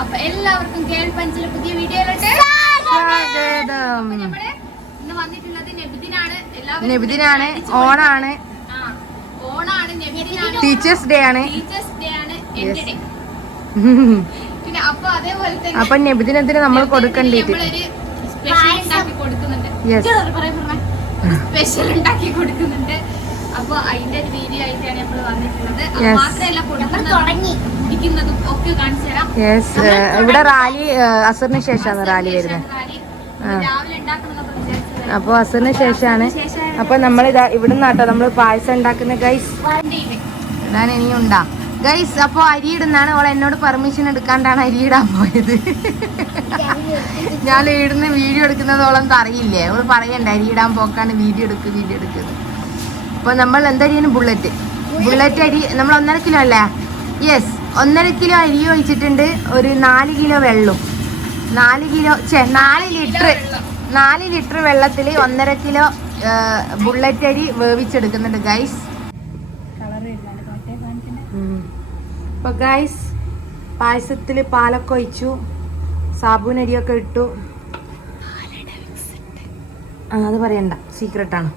അപ്പൊ എല്ലാവർക്കും കേൾപ്പഞ്ചിലെ പുതിയ വീഡിയോയിലോട്ട് സ്വാഗതം. ഇന്ന് വന്നിട്ടുള്ളത് നബിദിനാണ്, ഓണാണ്, ടീച്ചേഴ്സ് ഡേ ആണ്. പിന്നെ അപ്പൊ അതേപോലെ തന്നെ അപ്പൊ നബിദിനത്തിന് നമ്മൾ കൊടുക്കേണ്ടിട്ട് സ്പെഷ്യൽ ഉണ്ടാക്കി കൊടുക്കുന്നുണ്ട്. അപ്പൊ അതിന്റെ ഒരു വീഡിയോ ആയിട്ടാണ് നമ്മൾ വന്നിട്ടുള്ളത്. മാത്രമല്ല കുടിക്കുന്നതും ഒക്കെ കാണിച്ചു തരാം. ഇവിടെ റാലി അസറിന് ശേഷമാണ് റാലി വരുന്നത്. രാവിലെ ഉണ്ടാക്കുന്നതൊക്കെ വിചാരിച്ചത്. അപ്പൊ അസറിന് ശേഷമാണ്. അപ്പൊ നമ്മൾ ഇതാ ഇവിടെ നിന്നാട്ടോ നമ്മൾ പായസം ഉണ്ടാക്കുന്ന ഗൈസ്. ഇടാൻ ഇനിയും ഉണ്ടാ ഗൈസ്. അപ്പൊ അരി ഇടുന്നാണ്. അവൾ എന്നോട് പെർമിഷൻ എടുക്കാണ്ടാണ് അരി ഇടാൻ പോയത്. ഞാൻ ഇടുന്ന വീഡിയോ എടുക്കുന്നതോളം അറിയില്ലേ. അവള് പറയണ്ട അരി ഇടാൻ പോക്കാണ് വീഡിയോ എടുക്കുന്നത്. അപ്പൊ നമ്മൾ എന്തരിയാണ് ബുള്ളറ്റ് അരി നമ്മൾ 1.5 കിലോ അല്ലേ? യെസ്, 1.5 കിലോ അരി ഒഴിച്ചിട്ടുണ്ട്. ഒരു 4 കിലോ വെള്ളം, 4 ലിറ്റർ വെള്ളത്തിൽ 1.5 കിലോ ബുള്ളറ്റ് അരി വേവിച്ചെടുക്കുന്നുണ്ട് ഗൈസ്. അപ്പൊ ഗൈസ് പായസത്തില് പാലൊക്കെ ഒഴിച്ചു, സാബൂനരിയൊക്കെ ഇട്ടു. അത് പറയണ്ട, സീക്രട്ടാണ്,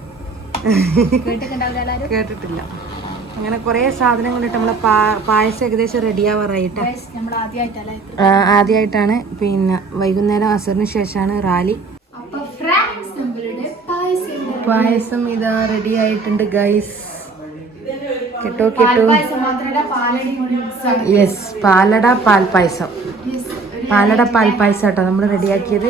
കേട്ടിട്ടില്ല. അങ്ങനെ കുറെ സാധനങ്ങൾ ഇട്ട് നമ്മളെ പായസം ഏകദേശം റെഡിയാവാറായിട്ട് ആദ്യമായിട്ടാണ്. പിന്നെ വൈകുന്നേരം അസറിന് ശേഷമാണ് റാലി. പായസം ഇതാ റെഡി ആയിട്ടുണ്ട് ഗൈസ്. കേട്ടോ യെസ്, പാലട പാൽപ്പായസം കേട്ടോ നമ്മൾ റെഡിയാക്കിയത്.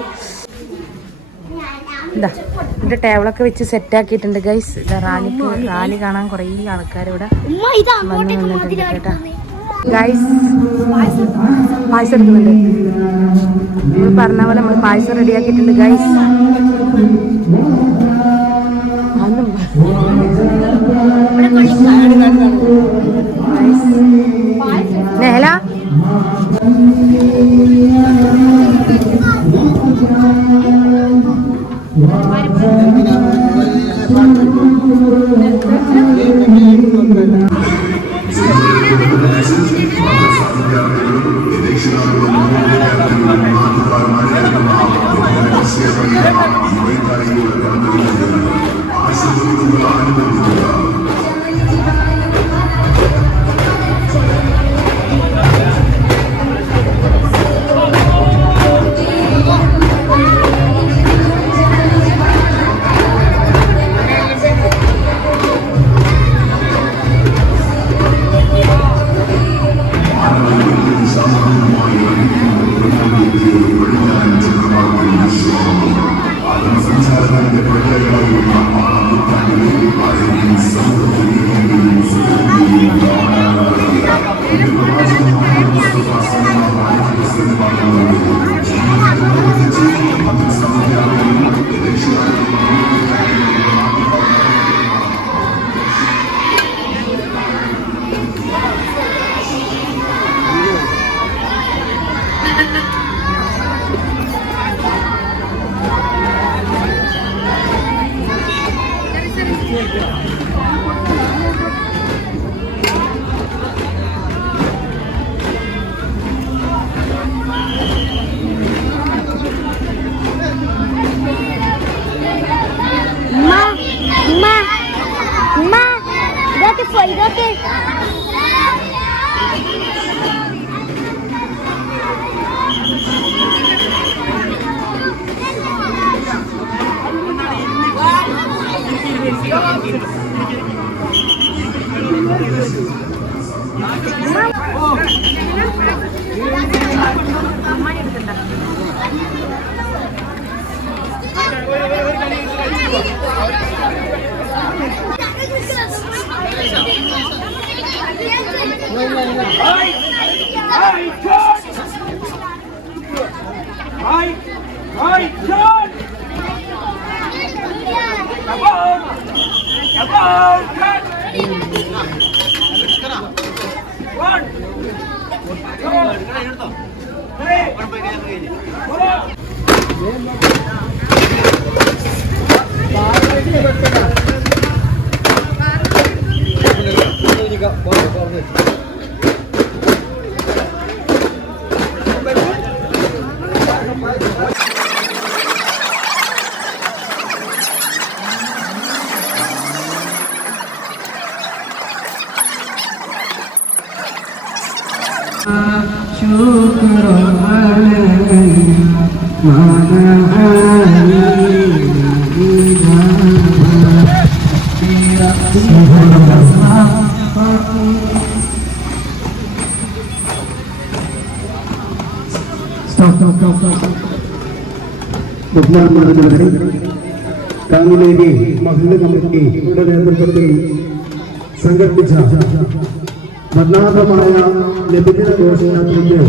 എന്താ ഇവിടെ ടേബിളൊക്കെ വെച്ച് സെറ്റ് ആക്കിയിട്ടുണ്ട് ഗൈസ്. ഇതാ റാലി കാണാൻ കുറേ ആൾക്കാർ ഇവിടെ വന്ന് നിന്നിട്ടുണ്ട് കേട്ടോ ഗൈസ്. പായസം എടുക്കുന്നുണ്ട്. നമ്മൾ പറഞ്ഞ പോലെ നമ്മൾ പായസം റെഡിയാക്കിയിട്ടുണ്ട് ഗൈസ്. നെഹല شكرا علينا ما دعاني ബഹുമാനമാർന്നവരെ, കാങ്ങിലേരി മഹല്ല് കമ്മിറ്റിയുടെ നേതൃത്വത്തിൽ സംഘടിപ്പിച്ച വർണ്ണാഭമായ ലഭിക്കുന്ന ഘോഷയാത്രയ്ക്ക്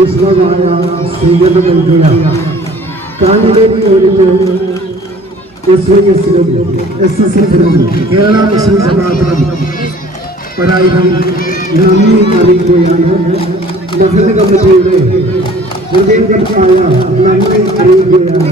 ഊഷ്മമായ സ്വീകരണം നൽകിയ കാങ്ങിലേരി യൂണിറ്റ് SYS-ലും SSF-ലും കേരള മുസ്ലിം ജമാഅത്തിനും ഒരായിരം നന്ദി അറിയിക്കുകയാണ്. മഹല്ല് കമ്മിറ്റിയുടെ ഹൃദയകരമായ നന്ദി അറിയിക്കുകയാണ്.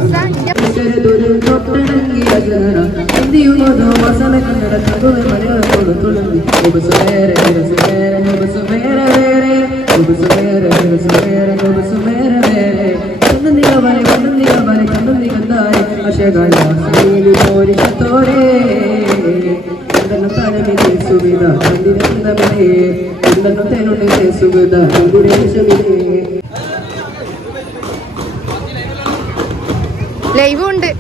ലൈവ് ഉണ്ട്.